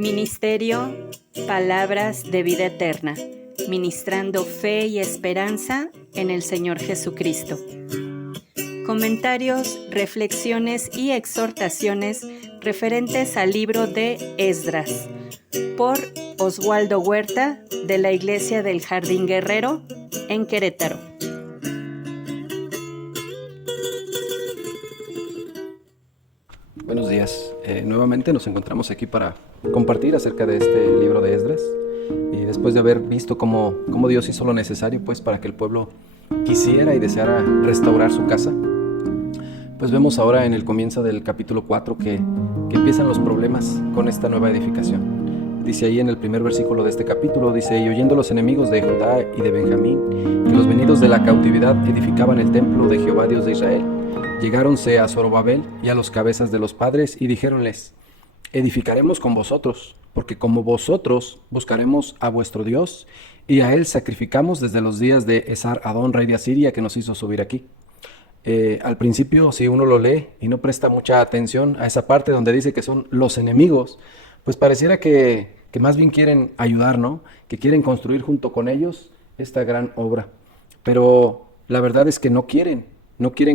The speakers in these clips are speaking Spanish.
Ministerio Palabras de Vida Eterna, ministrando fe y esperanza en el Señor Jesucristo. Comentarios, reflexiones y exhortaciones referentes al libro de Esdras, por Oswaldo Huerta, de la Iglesia del Jardín Guerrero, en Querétaro. Buenos días. Nuevamente nos encontramos aquí para compartir acerca de este libro de Esdras. Y después de haber visto cómo Dios hizo lo necesario pues para que el pueblo quisiera y deseara restaurar su casa, pues vemos ahora en el comienzo del capítulo 4 que empiezan los problemas con esta nueva edificación. Dice ahí en el primer versículo de este capítulo, dice: y oyendo los enemigos de Judá y de Benjamín que los venidos de la cautividad edificaban el templo de Jehová Dios de Israel, llegáronse a Zorobabel y a los cabezas de los padres y dijéronles: edificaremos con vosotros, porque como vosotros buscaremos a vuestro Dios, y a él sacrificamos desde los días de Esar-Adón, rey de Asiria, que nos hizo subir aquí. Al principio, si uno lo lee y no presta mucha atención a esa parte donde dice que son los enemigos, pues pareciera que más bien quieren ayudar, ¿no? Que quieren construir junto con ellos esta gran obra. Pero la verdad es que no quieren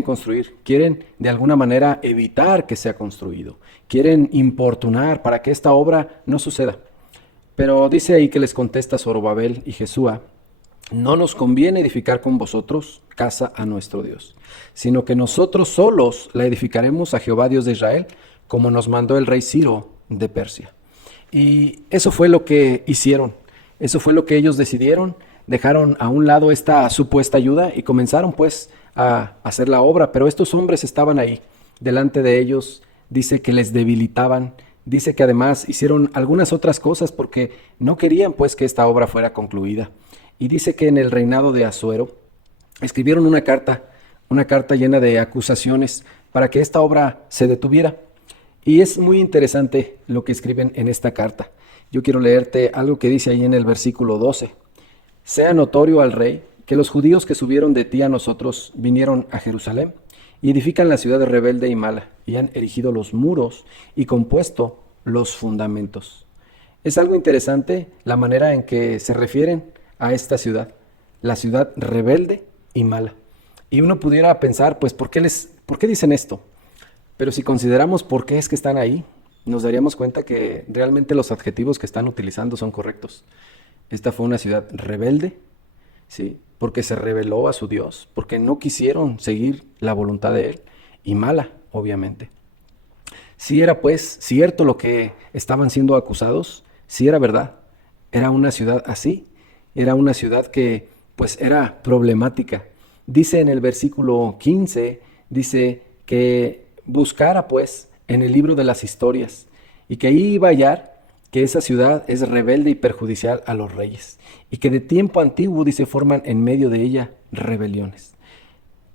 construir, quieren de alguna manera evitar que sea construido, quieren importunar para que esta obra no suceda. Pero dice ahí que les contesta Zorobabel y Jesúa: no nos conviene edificar con vosotros casa a nuestro Dios, sino que nosotros solos la edificaremos a Jehová Dios de Israel, como nos mandó el rey Ciro de Persia. Y eso fue lo que hicieron, eso fue lo que ellos decidieron. Dejaron a un lado esta supuesta ayuda y comenzaron pues a hacer la obra, pero estos hombres estaban ahí, delante de ellos. Dice que les debilitaban, dice que además hicieron algunas otras cosas porque no querían pues que esta obra fuera concluida. Y dice que en el reinado de Asuero escribieron una carta llena de acusaciones para que esta obra se detuviera. Y es muy interesante lo que escriben en esta carta. Yo quiero leerte algo que dice ahí en el versículo 12. Sea notorio al rey que los judíos que subieron de ti a nosotros vinieron a Jerusalén y edifican la ciudad rebelde y mala, y han erigido los muros y compuesto los fundamentos. Es algo interesante la manera en que se refieren a esta ciudad, la ciudad rebelde y mala. Y uno pudiera pensar, pues, ¿por qué dicen esto? Pero si consideramos por qué es que están ahí, nos daríamos cuenta que realmente los adjetivos que están utilizando son correctos. Esta fue una ciudad rebelde, ¿sí? Porque se rebeló a su Dios, porque no quisieron seguir la voluntad de Él, y mala, obviamente. Si era pues cierto lo que estaban siendo acusados, si era verdad, era una ciudad así, era una ciudad que pues era problemática. Dice en el versículo 15, dice que buscara pues en el libro de las historias, y que ahí iba a hallar que esa ciudad es rebelde y perjudicial a los reyes, y que de tiempo antiguo, dice, forman en medio de ella rebeliones.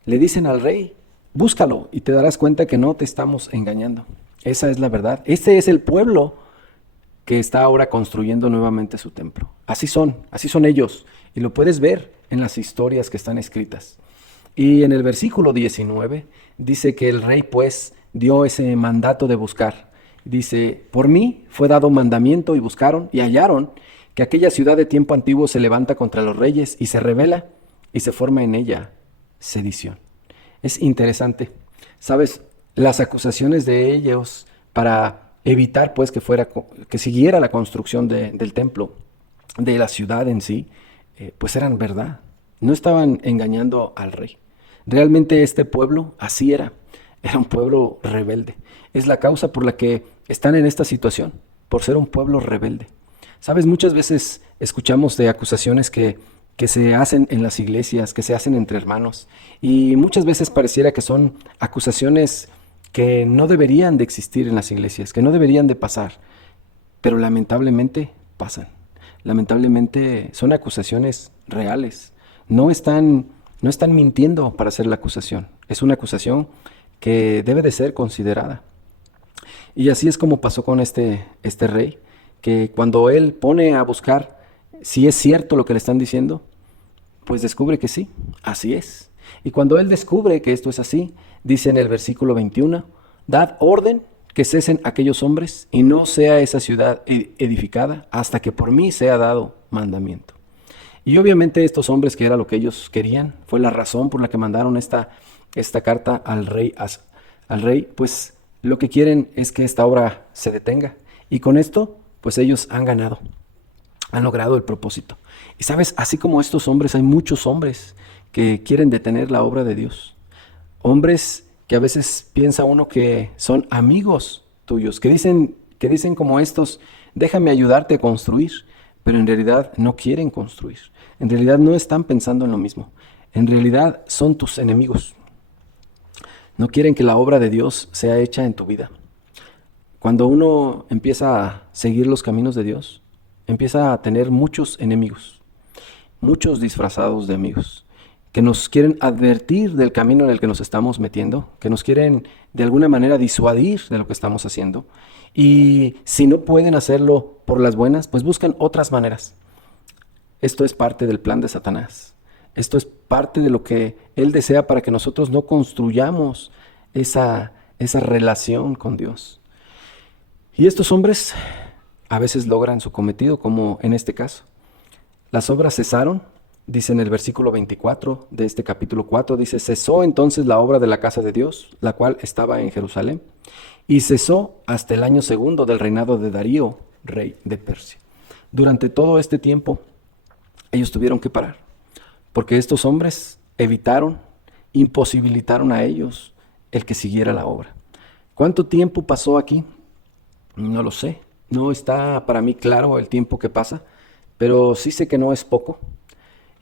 Le dicen al rey: búscalo y te darás cuenta que no te estamos engañando. Esa es la verdad. Este es el pueblo que está ahora construyendo nuevamente su templo. Así son ellos, y lo puedes ver en las historias que están escritas. Y en el versículo 19 dice que el rey pues dio ese mandato de buscar. Dice: por mí fue dado mandamiento, y buscaron y hallaron que aquella ciudad de tiempo antiguo se levanta contra los reyes y se rebela, y se forma en ella sedición. Es interesante, ¿sabes? Las acusaciones de ellos para evitar pues que siguiera la construcción del templo, de la ciudad en sí, pues eran verdad. No estaban engañando al rey. Realmente este pueblo así era un pueblo rebelde. Es la causa por la que están en esta situación, por ser un pueblo rebelde. Sabes, muchas veces escuchamos de acusaciones que se hacen en las iglesias, que se hacen entre hermanos, y muchas veces pareciera que son acusaciones que no deberían de existir en las iglesias, que no deberían de pasar, pero lamentablemente pasan. Lamentablemente son acusaciones reales. No están mintiendo para hacer la acusación. Es una acusación que debe de ser considerada. Y así es como pasó con este rey, que cuando él pone a buscar si es cierto lo que le están diciendo, pues descubre que sí, así es. Y cuando él descubre que esto es así, dice en el versículo 21, dad orden que cesen aquellos hombres y no sea esa ciudad edificada hasta que por mí sea dado mandamiento. Y obviamente estos hombres, que era lo que ellos querían, fue la razón por la que mandaron esta carta al rey, pues lo que quieren es que esta obra se detenga. Y con esto, pues ellos han ganado, han logrado el propósito. Y sabes, así como estos hombres, hay muchos hombres que quieren detener la obra de Dios. Hombres que a veces piensa uno que son amigos tuyos, que dicen como estos, déjame ayudarte a construir, pero en realidad no quieren construir. En realidad no están pensando en lo mismo. En realidad son tus enemigos. No quieren que la obra de Dios sea hecha en tu vida. Cuando uno empieza a seguir los caminos de Dios, empieza a tener muchos enemigos, muchos disfrazados de amigos, que nos quieren advertir del camino en el que nos estamos metiendo, que nos quieren de alguna manera disuadir de lo que estamos haciendo. Y si no pueden hacerlo por las buenas, pues buscan otras maneras. Esto es parte del plan de Satanás. Esto es parte de lo que él desea para que nosotros no construyamos esa relación con Dios. Y estos hombres a veces logran su cometido, como en este caso. Las obras cesaron, dice en el versículo 24 de este capítulo 4, dice, cesó entonces la obra de la casa de Dios, la cual estaba en Jerusalén, y cesó hasta el año segundo del reinado de Darío, rey de Persia. Durante todo este tiempo, ellos tuvieron que parar, porque estos hombres imposibilitaron a ellos el que siguiera la obra. ¿Cuánto tiempo pasó aquí? No lo sé. No está para mí claro el tiempo que pasa, pero sí sé que no es poco.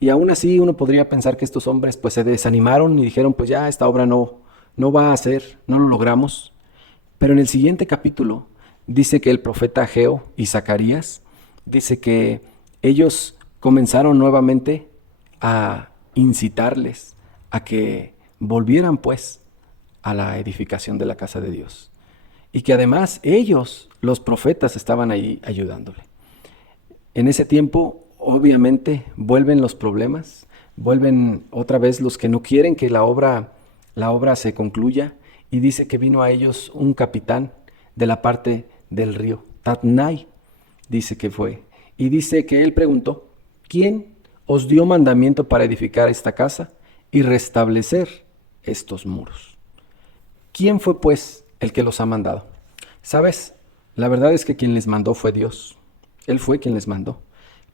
Y aún así uno podría pensar que estos hombres pues se desanimaron y dijeron, pues ya esta obra no va a ser, no lo logramos. Pero en el siguiente capítulo dice que el profeta Ageo y Zacarías, dice que ellos comenzaron nuevamente a incitarles a que volvieran pues a la edificación de la casa de Dios. Y que además ellos, los profetas, estaban ahí ayudándole. En ese tiempo, obviamente, vuelven los problemas, vuelven otra vez los que no quieren que la obra se concluya, y dice que vino a ellos un capitán de la parte del río, Tatnai, dice que fue, y dice que él preguntó, ¿quién os dio mandamiento para edificar esta casa y restablecer estos muros? ¿Quién fue pues el que los ha mandado? ¿Sabes? La verdad es que quien les mandó fue Dios. Él fue quien les mandó,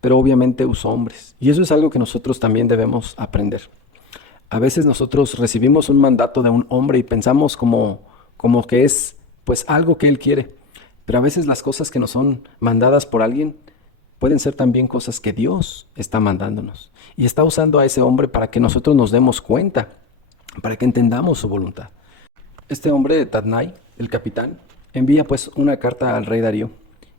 pero obviamente usó hombres. Y eso es algo que nosotros también debemos aprender. A veces nosotros recibimos un mandato de un hombre y pensamos como que es pues algo que él quiere. Pero a veces las cosas que nos son mandadas por alguien pueden ser también cosas que Dios está mandándonos. Y está usando a ese hombre para que nosotros nos demos cuenta, para que entendamos su voluntad. Este hombre de Tatnai, el capitán, envía pues una carta al rey Darío.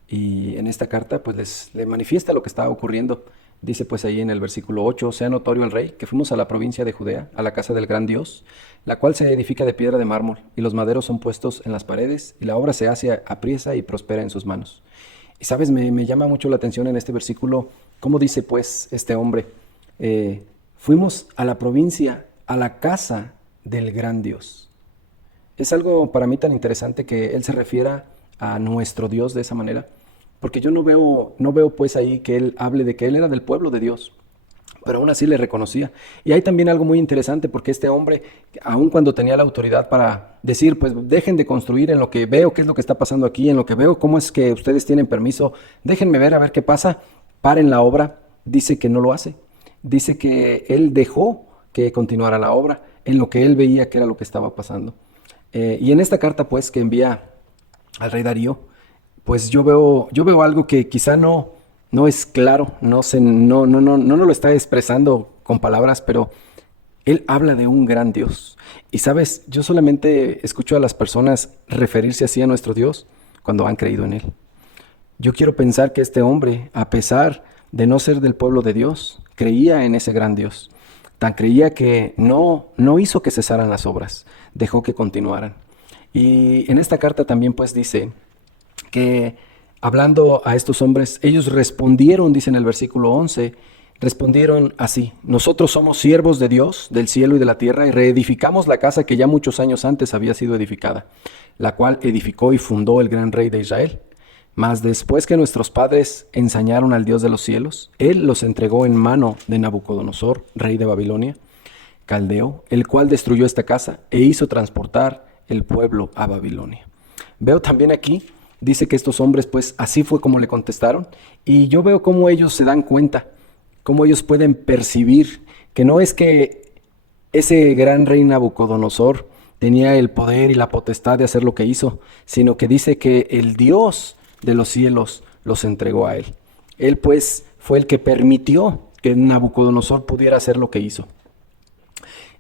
Y en esta carta pues le manifiesta lo que estaba ocurriendo. Dice pues ahí en el versículo 8, sea notorio al rey que fuimos a la provincia de Judea, a la casa del gran Dios, la cual se edifica de piedra de mármol, y los maderos son puestos en las paredes, y la obra se hace apriesa y prospera en sus manos. Y sabes, me llama mucho la atención en este versículo, cómo dice pues este hombre, fuimos a la provincia, a la casa del gran Dios. Es algo para mí tan interesante que él se refiera a nuestro Dios de esa manera, porque yo no veo pues ahí que él hable de que él era del pueblo de Dios, pero aún así le reconocía. Y hay también algo muy interesante, porque este hombre, aun cuando tenía la autoridad para decir, pues dejen de construir en lo que veo qué es lo que está pasando aquí, en lo que veo cómo es que ustedes tienen permiso, déjenme ver a ver qué pasa, paren la obra, dice que no lo hace. Dice que él dejó que continuara la obra en lo que él veía que era lo que estaba pasando. Y en esta carta pues que envía al rey Darío, pues yo veo algo que quizá no es claro, no lo está expresando con palabras, pero él habla de un gran Dios. Y sabes, yo solamente escucho a las personas referirse así a nuestro Dios cuando han creído en él. Yo quiero pensar que este hombre, a pesar de no ser del pueblo de Dios, creía en ese gran Dios. Tan creía que no hizo que cesaran las obras, dejó que continuaran. Y en esta carta también pues dice que hablando a estos hombres, ellos respondieron, dice en el versículo 11, respondieron así: nosotros somos siervos de Dios, del cielo y de la tierra, y reedificamos la casa que ya muchos años antes había sido edificada. la cual edificó y fundó el gran rey de Israel. Mas después que nuestros padres ensañaron al Dios de los cielos, Él los entregó en mano de Nabucodonosor, rey de Babilonia, caldeo, el cual destruyó esta casa e hizo transportar el pueblo a Babilonia. Veo también aquí, dice que estos hombres, pues así fue como le contestaron, y yo veo cómo ellos se dan cuenta, cómo ellos pueden percibir que no es que ese gran rey Nabucodonosor tenía el poder y la potestad de hacer lo que hizo, sino que dice que el Dios de los cielos los entregó a él. Él pues fue el que permitió que Nabucodonosor pudiera hacer lo que hizo.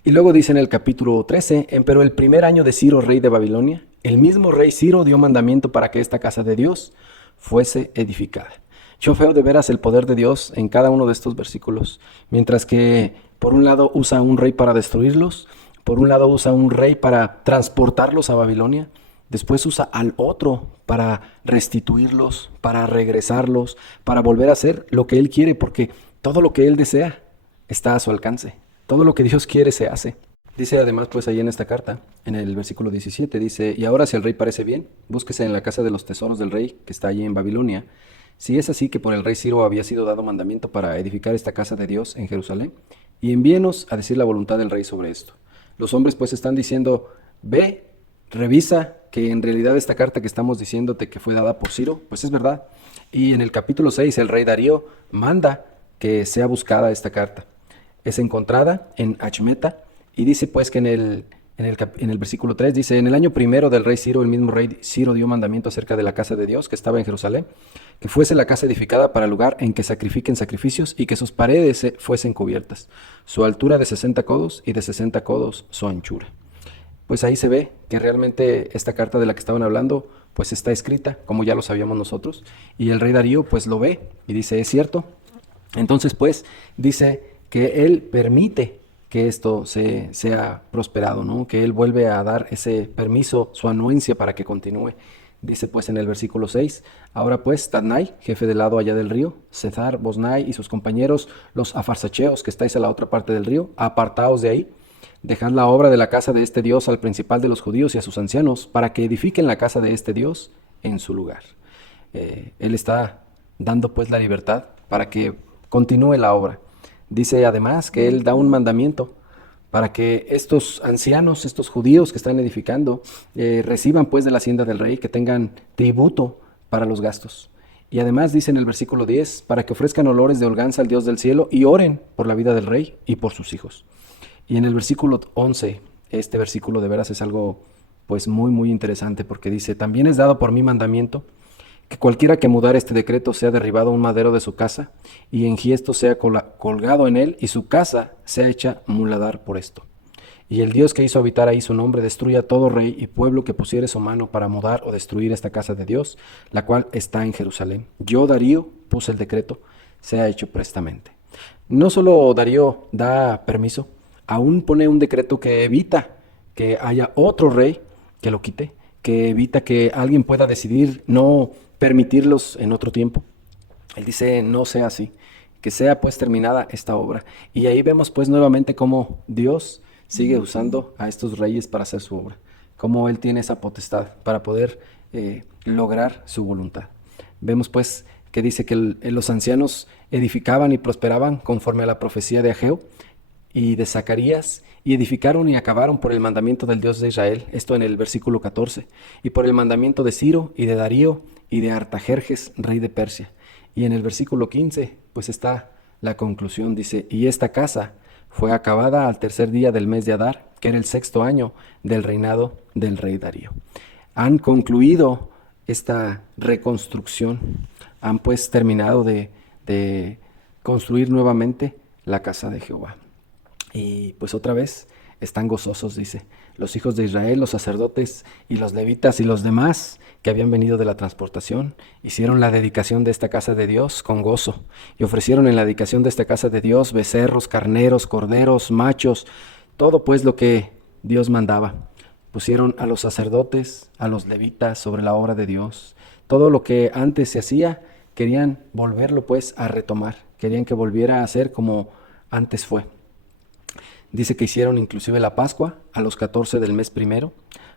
Y luego dice en el capítulo 13, pero el primer año de Ciro, rey de Babilonia, el mismo rey Ciro dio mandamiento para que esta casa de Dios fuese edificada. Yo veo de veras el poder de Dios en cada uno de estos versículos. Mientras que por un lado usa a un rey para destruirlos, por un lado usa a un rey para transportarlos a Babilonia, después usa al otro para restituirlos, para regresarlos, para volver a hacer lo que Él quiere, porque todo lo que Él desea está a su alcance. Todo lo que Dios quiere se hace. Dice además, pues ahí en esta carta, en el versículo 17, dice, y ahora si el rey parece bien, búsquese en la casa de los tesoros del rey, que está allí en Babilonia. Si es así que por el rey Ciro había sido dado mandamiento para edificar esta casa de Dios en Jerusalén, y envíenos a decir la voluntad del rey sobre esto. Los hombres pues están diciendo, ve, revisa que en realidad esta carta que estamos diciéndote que fue dada por Ciro, pues es verdad. Y en el capítulo 6 el rey Darío manda que sea buscada esta carta. Es encontrada en Achmeta y dice pues que en el versículo 3 dice, en el año primero del rey Ciro, el mismo rey Ciro dio mandamiento acerca de la casa de Dios que estaba en Jerusalén, que fuese la casa edificada para el lugar en que sacrifiquen sacrificios y que sus paredes fuesen cubiertas, su altura de 60 codos y de 60 codos su anchura. Pues ahí se ve que realmente esta carta de la que estaban hablando pues está escrita como ya lo sabíamos nosotros, y el rey Darío pues lo ve y dice, es cierto. Entonces pues dice que él permite que esto sea prosperado, ¿no? Que él vuelve a dar ese permiso, su anuencia para que continúe. Dice pues en el versículo 6, ahora pues Tadnai, jefe del lado allá del río, Cezar, Boznai y sus compañeros, los afarsacheos que estáis a la otra parte del río, apartaos de ahí, dejad la obra de la casa de este Dios al principal de los judíos y a sus ancianos, para que edifiquen la casa de este Dios en su lugar. Él está dando pues la libertad para que continúe la obra. Dice además que él da un mandamiento para que estos ancianos, estos judíos que están edificando, reciban pues de la hacienda del rey, que tengan tributo para los gastos. Y además dice en el versículo 10, para que ofrezcan olores de holganza al Dios del cielo y oren por la vida del rey y por sus hijos. Y en el versículo 11, este versículo de veras es algo pues muy muy interesante, porque dice, también es dado por mi mandamiento que cualquiera que mudar este decreto sea derribado un madero de su casa y engiesto sea colgado en él y su casa sea hecha muladar por esto. Y el Dios que hizo habitar ahí su nombre destruya a todo rey y pueblo que pusiere su mano para mudar o destruir esta casa de Dios, la cual está en Jerusalén. Yo, Darío, puse el decreto, sea hecho prestamente. No solo Darío da permiso, aún pone un decreto que evita que haya otro rey que lo quite, que evita que alguien pueda decidir no permitirlos en otro tiempo. Él dice, no sea así, que sea pues terminada esta obra. Y ahí vemos pues nuevamente cómo Dios sigue usando a estos reyes para hacer su obra, cómo Él tiene esa potestad para poder lograr su voluntad. Vemos pues que dice que los ancianos edificaban y prosperaban conforme a la profecía de Ageo y de Zacarías, y edificaron y acabaron por el mandamiento del Dios de Israel, esto en el versículo 14, y por el mandamiento de Ciro y de Darío y de Artajerjes, rey de Persia. Y en el versículo 15, pues está la conclusión, dice, y esta casa fue acabada al tercer día del mes de Adar, que era el 6º año del reinado del rey Darío. Han concluido esta reconstrucción, han pues terminado de construir nuevamente la casa de Jehová. Y pues otra vez están gozosos, dice, los hijos de Israel, los sacerdotes y los levitas y los demás que habían venido de la transportación, hicieron la dedicación de esta casa de Dios con gozo y ofrecieron en la dedicación de esta casa de Dios becerros, carneros, corderos, machos, todo pues lo que Dios mandaba. Pusieron a los sacerdotes, a los levitas sobre la obra de Dios. Todo lo que antes se hacía, querían volverlo pues a retomar, querían que volviera a ser como antes fue. Dice que hicieron inclusive la Pascua a los 14 del mes primero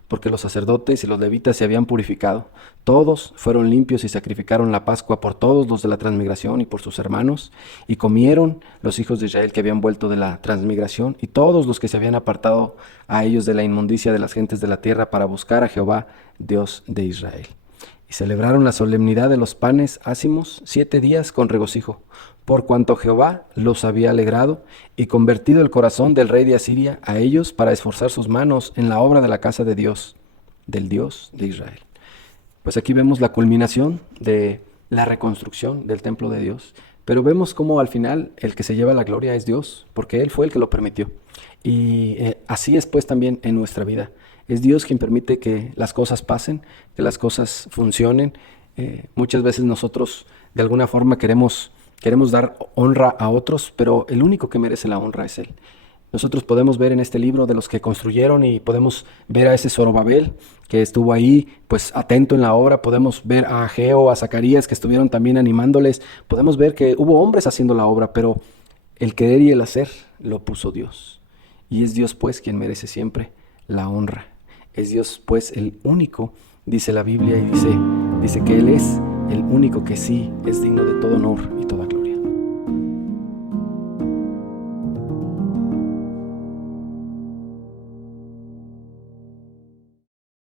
porque los sacerdotes y los levitas se habían purificado. Todos fueron limpios y sacrificaron la Pascua por todos los de la transmigración y por sus hermanos, y comieron los hijos de Israel que habían vuelto de la transmigración, y todos los que se habían apartado a ellos de la inmundicia de las gentes de la tierra para buscar a Jehová, Dios de Israel. Y celebraron la solemnidad de los panes ácimos 7 días con regocijo, por cuanto Jehová los había alegrado y convertido el corazón del rey de Asiria a ellos para esforzar sus manos en la obra de la casa de Dios, del Dios de Israel. Pues aquí vemos la culminación de la reconstrucción del templo de Dios, pero vemos cómo al final el que se lleva la gloria es Dios, porque Él fue el que lo permitió. Y así es pues también en nuestra vida. Es Dios quien permite que las cosas pasen, que las cosas funcionen. Muchas veces nosotros de alguna forma queremos dar honra a otros, pero el único que merece la honra es Él. Nosotros podemos ver en este libro de los que construyeron y podemos ver a ese Zorobabel que estuvo ahí pues atento en la obra, podemos ver a Ageo, a Zacarías que estuvieron también animándoles, podemos ver que hubo hombres haciendo la obra, pero el querer y el hacer lo puso Dios. Y es Dios pues quien merece siempre la honra. Es Dios pues el único, dice la Biblia, y dice que Él es el único que sí es digno de todo honor y toda gloria.